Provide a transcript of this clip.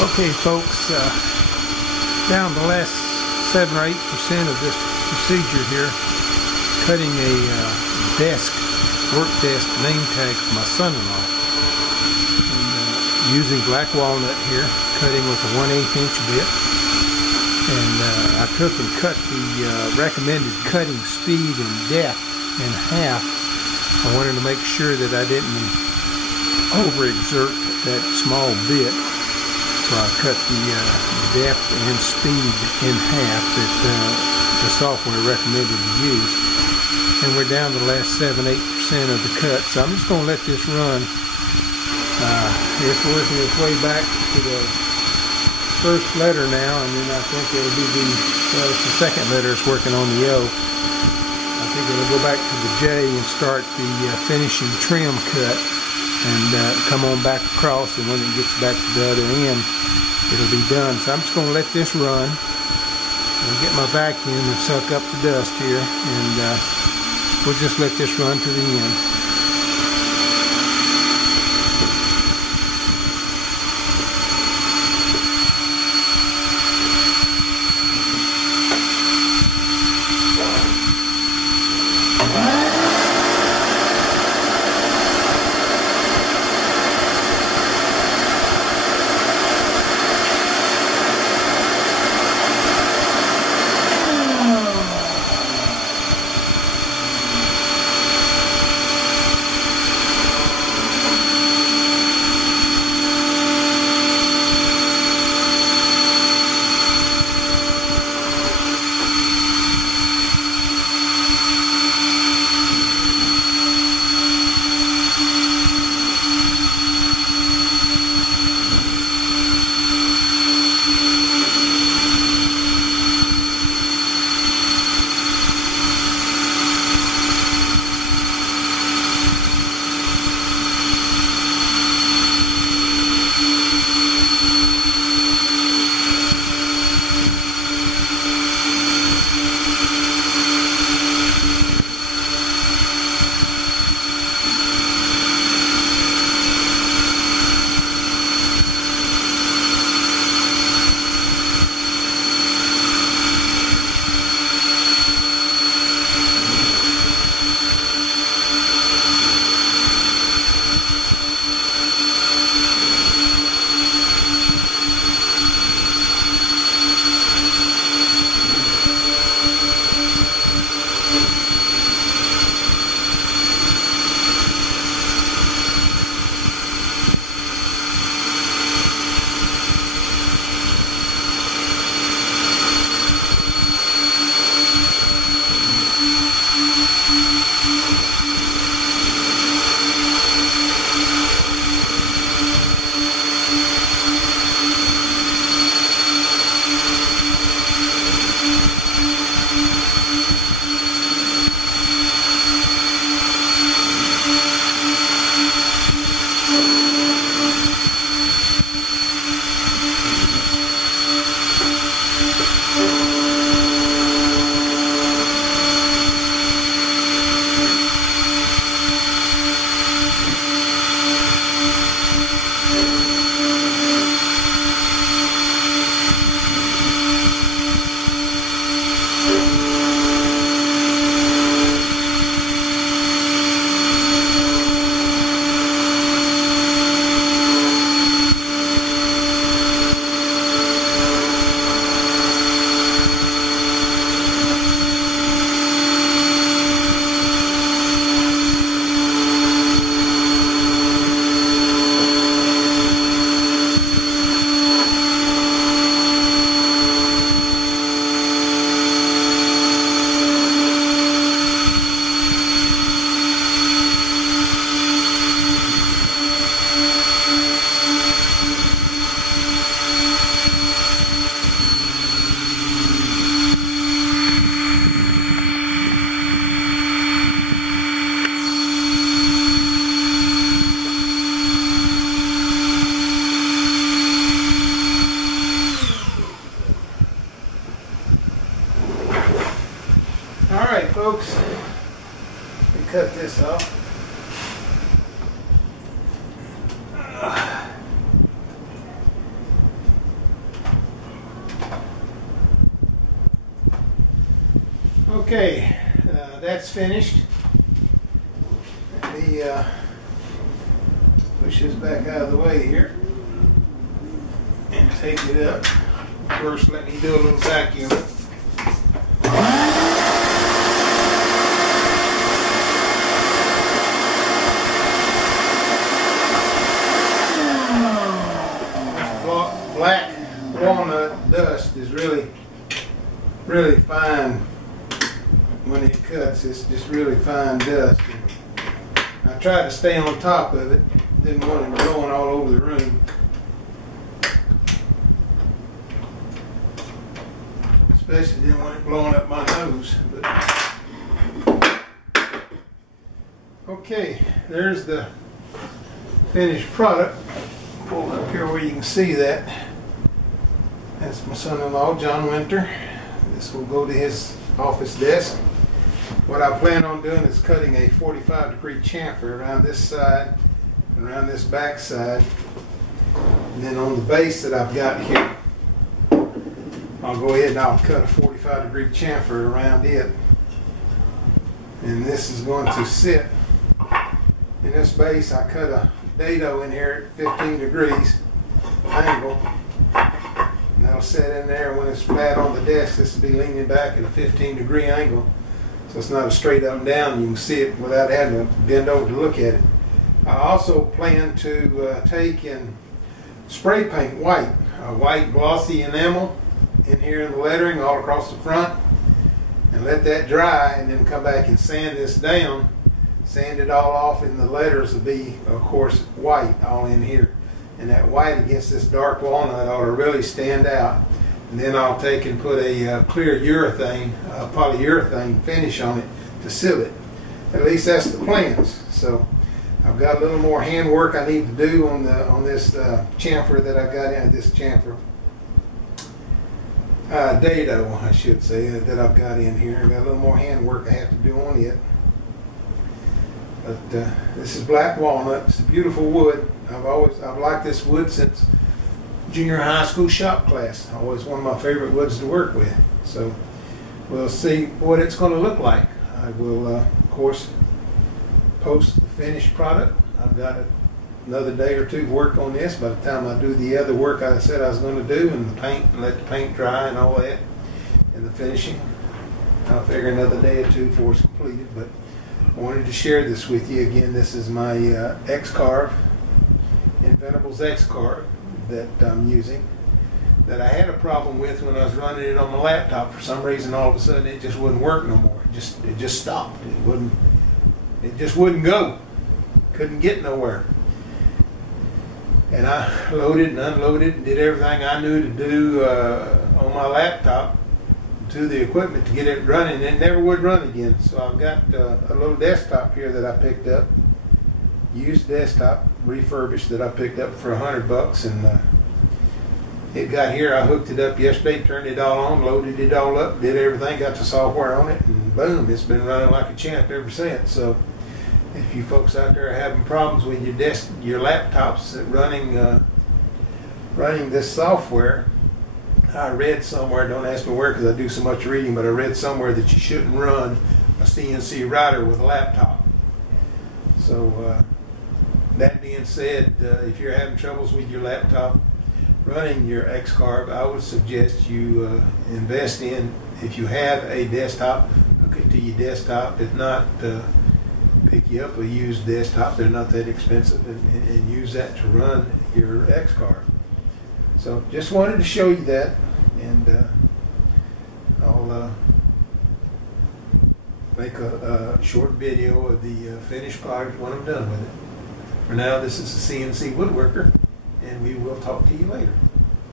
Okay, folks, down the last 7 or 8% of this procedure here, cutting a work desk name tag for my son-in-law, and using black walnut here, cutting with a 1/8 inch bit, and I took and cut the recommended cutting speed and depth in half. I wanted to make sure that I didn't overexert that small bit. So I cut the depth and speed in half that the software recommended to use. And we're down to the last 7-8% of the cut. So I'm just going to let this run. It's working its way back to the first letter now, and then I think it'll be it's the second letter it's working on, the O. I think it'll go back to the J and start the finishing trim cut. And come on back across, and when it gets back to the other end, it'll be done. So I'm just going to let this run and get my vacuum and suck up the dust here, and we'll just let this run to the end. Alright folks, we cut this off. Okay, that's finished. Let me push this back out of the way here and take it up. First, let me do a little vacuum. Black walnut dust is really fine when it cuts. It's just really fine dust. I tried to stay on top of it. Didn't want it blowing all over the room. Especially didn't want it blowing up my nose. But okay, there's the finished product. Pull up here where you can see that. That's my son-in-law, John Winter. This will go to his office desk. What I plan on doing is cutting a 45-degree chamfer around this side and around this back side. And then on the base that I've got here, I'll go ahead and I'll cut a 45-degree chamfer around it. And this is going to sit in this base. I cut a dado in here at 15 degrees angle. And that'll sit in there. When it's flat on the desk, this will be leaning back at a 15-degree angle. So it's not a straight up and down. You can see it without having to bend over to look at it. I also plan to take and spray paint white, a white glossy enamel in here in the lettering all across the front, and let that dry, and then come back and sand this down, sand it all off, and the letters will be, of course, white all in here. And that white against this dark walnut ought to really stand out. And then I'll take and put a clear urethane, polyurethane finish on it to seal it. At least that's the plans. So I've got a little more hand work I need to do on this chamfer that I've got in this chamfer. Dado, I should say, that I've got in here. I've got a little more hand work I have to do on it. But this is black walnut. It's a beautiful wood. I've liked this wood since junior high school shop class. Always one of my favorite woods to work with. So we'll see what it's going to look like. I will, of course, post the finished product. I've got another day or two to work on this. By the time I do the other work I said I was going to do, and the paint, and let the paint dry and all that, and the finishing, I'll figure another day or two before it's completed. But I wanted to share this with you. Again, this is my X-CARVE, Inventables X-CARVE that I'm using, that I had a problem with when I was running it on my laptop. For some reason, all of a sudden, it just wouldn't work no more. It just stopped. It just wouldn't go. Couldn't get nowhere. And I loaded and unloaded and did everything I knew to do on my laptop to the equipment to get it running, and it never would run again. So I've got a little desktop here that I picked up, used desktop, refurbished, that I picked up for $100, and it got here. I hooked it up yesterday, turned it all on, loaded it all up, did everything, got the software on it, and boom, it's been running like a champ ever since. So if you folks out there are having problems with your laptops running this software, I read somewhere, don't ask me where because I do so much reading, but I read somewhere that you shouldn't run a CNC router with a laptop. So that being said, if you're having troubles with your laptop running your X-CARVE, I would suggest you invest in, if you have a desktop, hook it to your desktop. If not, pick you up a used desktop. They're not that expensive, and use that to run your X-CARVE. So just wanted to show you that, and I'll make a short video of the finished product when I'm done with it. For now, this is a CNC woodworker, and we will talk to you later.